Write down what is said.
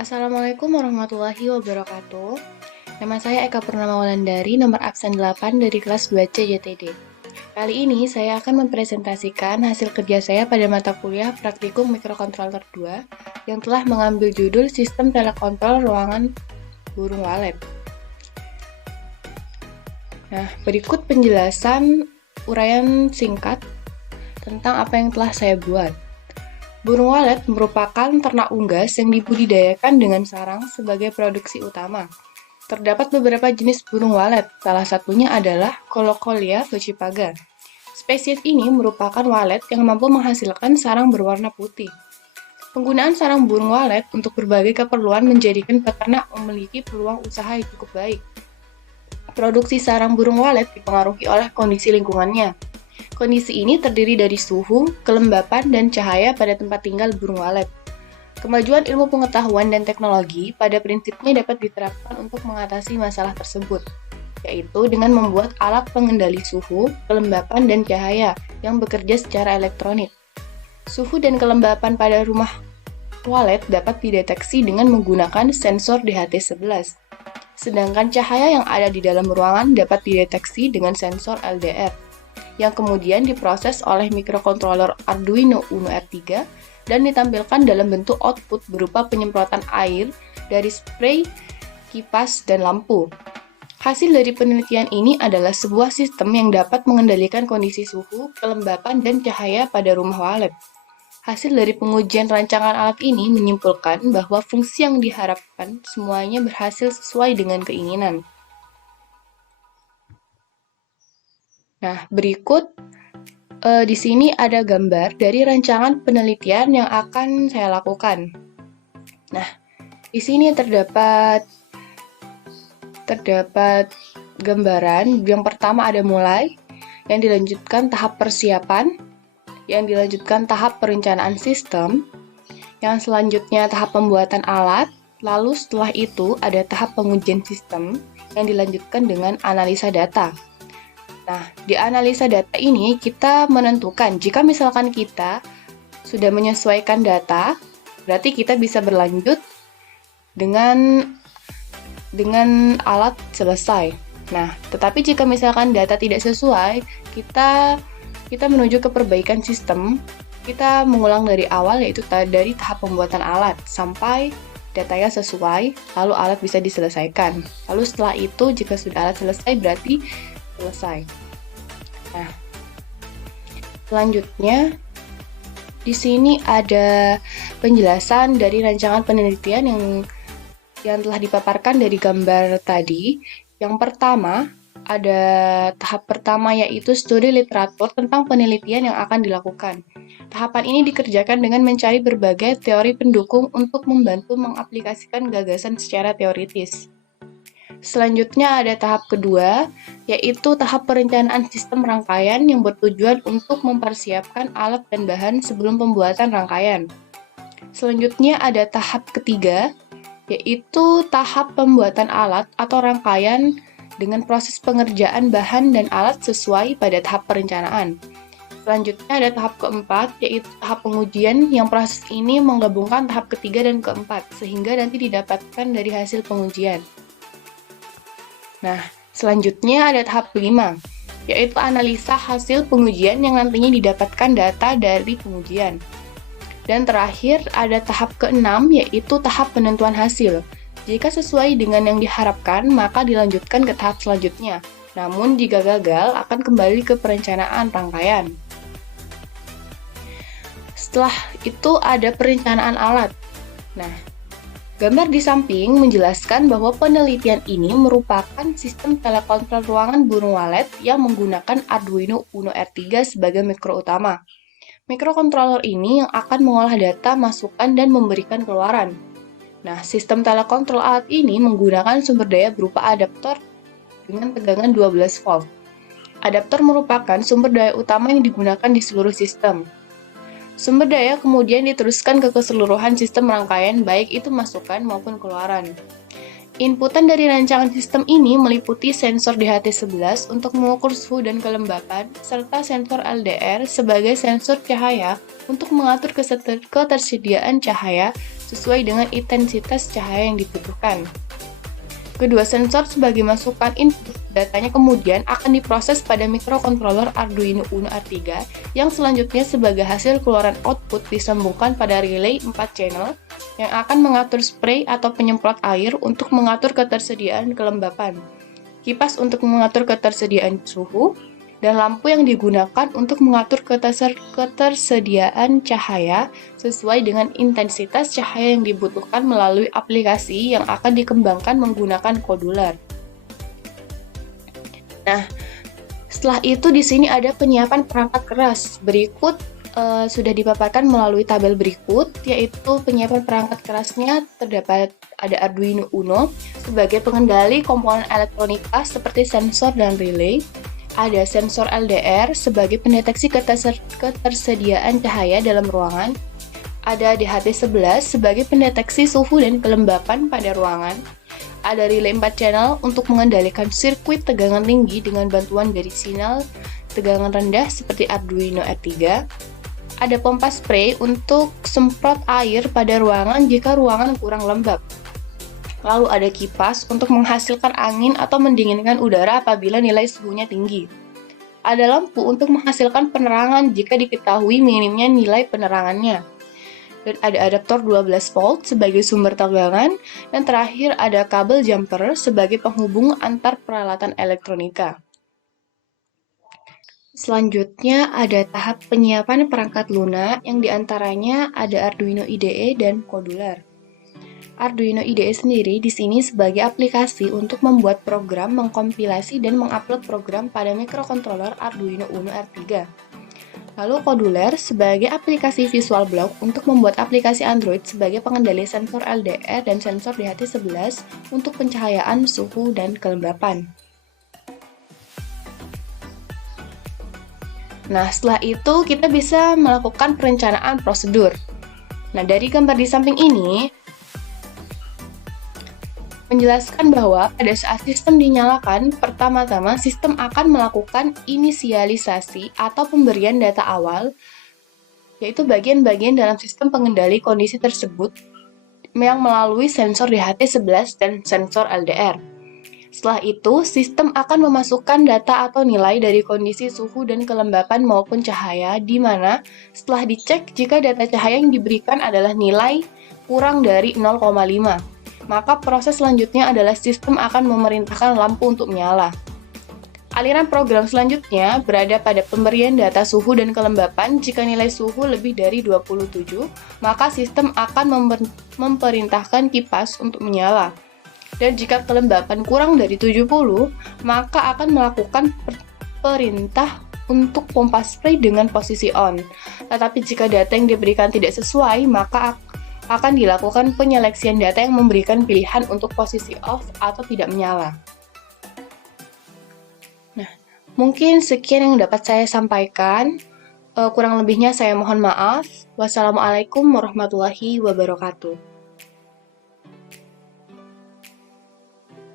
Assalamualaikum warahmatullahi wabarakatuh. Nama saya Eka Purnama Wulandari, nomor absen 8 dari kelas 2C JTD. Kali ini saya akan mempresentasikan hasil kerja saya pada mata kuliah Praktikum Mikrokontroler 2 yang telah mengambil judul Sistem Telekontrol Ruangan Burung Walet. Nah, berikut penjelasan uraian singkat tentang apa yang telah saya buat. Burung walet merupakan ternak unggas yang dibudidayakan dengan sarang sebagai produksi utama. Terdapat beberapa jenis burung walet, salah satunya adalah Colocolia fucipaga. Spesies ini merupakan walet yang mampu menghasilkan sarang berwarna putih. Penggunaan sarang burung walet untuk berbagai keperluan menjadikan peternak memiliki peluang usaha yang cukup baik. Produksi sarang burung walet dipengaruhi oleh kondisi lingkungannya. Kondisi ini terdiri dari suhu, kelembapan, dan cahaya pada tempat tinggal burung walet. Kemajuan ilmu pengetahuan dan teknologi pada prinsipnya dapat diterapkan untuk mengatasi masalah tersebut, yaitu dengan membuat alat pengendali suhu, kelembapan, dan cahaya yang bekerja secara elektronik. Suhu dan kelembapan pada rumah walet dapat dideteksi dengan menggunakan sensor DHT11. Sedangkan cahaya yang ada di dalam ruangan dapat dideteksi dengan sensor LDR, yang kemudian diproses oleh mikrokontroler Arduino Uno R3 dan ditampilkan dalam bentuk output berupa penyemprotan air dari spray, kipas, dan lampu. Hasil dari penelitian ini adalah sebuah sistem yang dapat mengendalikan kondisi suhu, kelembapan, dan cahaya pada rumah walet. Hasil dari pengujian rancangan alat ini menyimpulkan bahwa fungsi yang diharapkan semuanya berhasil sesuai dengan keinginan. Nah, berikut di sini ada gambar dari rancangan penelitian yang akan saya lakukan. Nah, di sini terdapat gambaran. Yang pertama ada mulai, yang dilanjutkan tahap persiapan, yang dilanjutkan tahap perencanaan sistem, yang selanjutnya tahap pembuatan alat, lalu setelah itu ada tahap pengujian sistem, yang dilanjutkan dengan analisa data. Nah, di analisa data ini kita menentukan jika misalkan kita sudah menyesuaikan data, berarti kita bisa berlanjut dengan alat selesai. Nah, tetapi jika misalkan data tidak sesuai, kita menuju ke perbaikan sistem, kita mengulang dari awal, yaitu dari tahap pembuatan alat sampai datanya sesuai, lalu alat bisa diselesaikan. Lalu setelah itu, jika sudah alat selesai, berarti selesai. Nah, selanjutnya di sini ada penjelasan dari rancangan penelitian yang telah dipaparkan dari gambar tadi. Yang pertama, ada tahap pertama yaitu studi literatur tentang penelitian yang akan dilakukan. Tahapan ini dikerjakan dengan mencari berbagai teori pendukung untuk membantu mengaplikasikan gagasan secara teoritis. Selanjutnya ada tahap kedua, yaitu tahap perencanaan sistem rangkaian yang bertujuan untuk mempersiapkan alat dan bahan sebelum pembuatan rangkaian. Selanjutnya ada tahap ketiga, yaitu tahap pembuatan alat atau rangkaian dengan proses pengerjaan bahan dan alat sesuai pada tahap perencanaan. Selanjutnya ada tahap keempat, yaitu tahap pengujian yang proses ini menggabungkan tahap ketiga dan keempat, sehingga nanti didapatkan dari hasil pengujian. Nah, selanjutnya ada tahap kelima, yaitu analisa hasil pengujian yang nantinya didapatkan data dari pengujian. Dan terakhir ada tahap keenam, yaitu tahap penentuan hasil. Jika sesuai dengan yang diharapkan, maka dilanjutkan ke tahap selanjutnya. Namun jika gagal, akan kembali ke perencanaan rangkaian. Setelah itu ada perencanaan alat. Nah, gambar di samping menjelaskan bahwa penelitian ini merupakan sistem telekontrol ruangan burung walet yang menggunakan Arduino Uno R3 sebagai mikro utama. Mikrokontroler ini yang akan mengolah data, masukan, dan memberikan keluaran. Nah, sistem telekontrol alat ini menggunakan sumber daya berupa adaptor dengan tegangan 12 volt. Adaptor merupakan sumber daya utama yang digunakan di seluruh sistem. Sumber daya kemudian diteruskan ke keseluruhan sistem rangkaian, baik itu masukan maupun keluaran. Inputan dari rancangan sistem ini meliputi sensor DHT11 untuk mengukur suhu dan kelembapan, serta sensor LDR sebagai sensor cahaya untuk mengatur ketersediaan cahaya sesuai dengan intensitas cahaya yang dibutuhkan. Kedua sensor sebagai masukan input, datanya kemudian akan diproses pada mikrokontroler Arduino Uno R3 yang selanjutnya sebagai hasil keluaran output disambungkan pada relay 4 channel yang akan mengatur spray atau penyemprot air untuk mengatur ketersediaan kelembapan, kipas untuk mengatur ketersediaan suhu, dan lampu yang digunakan untuk mengatur ketersediaan cahaya sesuai dengan intensitas cahaya yang dibutuhkan melalui aplikasi yang akan dikembangkan menggunakan koduler. Nah, setelah itu di sini ada penyiapan perangkat keras. Berikut sudah dipaparkan melalui tabel berikut, yaitu penyiapan perangkat kerasnya terdapat ada Arduino Uno sebagai pengendali komponen elektronika seperti sensor dan relay. Ada sensor LDR sebagai pendeteksi ketersediaan cahaya dalam ruangan. Ada DHT11 sebagai pendeteksi suhu dan kelembapan pada ruangan. Ada relay 4 channel untuk mengendalikan sirkuit tegangan tinggi dengan bantuan dari sinyal tegangan rendah seperti Arduino R3. Ada pompa spray untuk semprot air pada ruangan jika ruangan kurang lembab. Lalu ada kipas untuk menghasilkan angin atau mendinginkan udara apabila nilai suhunya tinggi. Ada lampu untuk menghasilkan penerangan jika diketahui minimnya nilai penerangannya. Dan ada adaptor 12 volt sebagai sumber tegangan. Dan terakhir ada kabel jumper sebagai penghubung antar peralatan elektronika. Selanjutnya ada tahap penyiapan perangkat lunak yang diantaranya ada Arduino IDE dan koduler. Arduino IDE sendiri di sini sebagai aplikasi untuk membuat program, mengkompilasi, dan mengupload program pada mikrokontroler Arduino Uno R3. Lalu koduler sebagai aplikasi visual block untuk membuat aplikasi Android sebagai pengendali sensor LDR dan sensor DHT11 untuk pencahayaan, suhu, dan kelembapan. Nah, setelah itu kita bisa melakukan perencanaan prosedur. Nah, dari gambar di samping ini, menjelaskan bahwa pada saat sistem dinyalakan, pertama-tama sistem akan melakukan inisialisasi atau pemberian data awal, yaitu bagian-bagian dalam sistem pengendali kondisi tersebut yang melalui sensor DHT11 dan sensor LDR. Setelah itu, sistem akan memasukkan data atau nilai dari kondisi suhu dan kelembapan maupun cahaya, di mana setelah dicek jika data cahaya yang diberikan adalah nilai kurang dari 0,5. Maka proses selanjutnya adalah sistem akan memerintahkan lampu untuk menyala. Aliran program selanjutnya berada pada pemberian data suhu dan kelembapan. Jika nilai suhu lebih dari 27, maka sistem akan memerintahkan kipas untuk menyala. Dan jika kelembapan kurang dari 70, maka akan melakukan perintah untuk pompa spray dengan posisi on. Tetapi jika data yang diberikan tidak sesuai, maka akan dilakukan penyeleksian data yang memberikan pilihan untuk posisi off atau tidak menyala. Nah, mungkin sekian yang dapat saya sampaikan. Kurang lebihnya saya mohon maaf. Wassalamualaikum warahmatullahi wabarakatuh.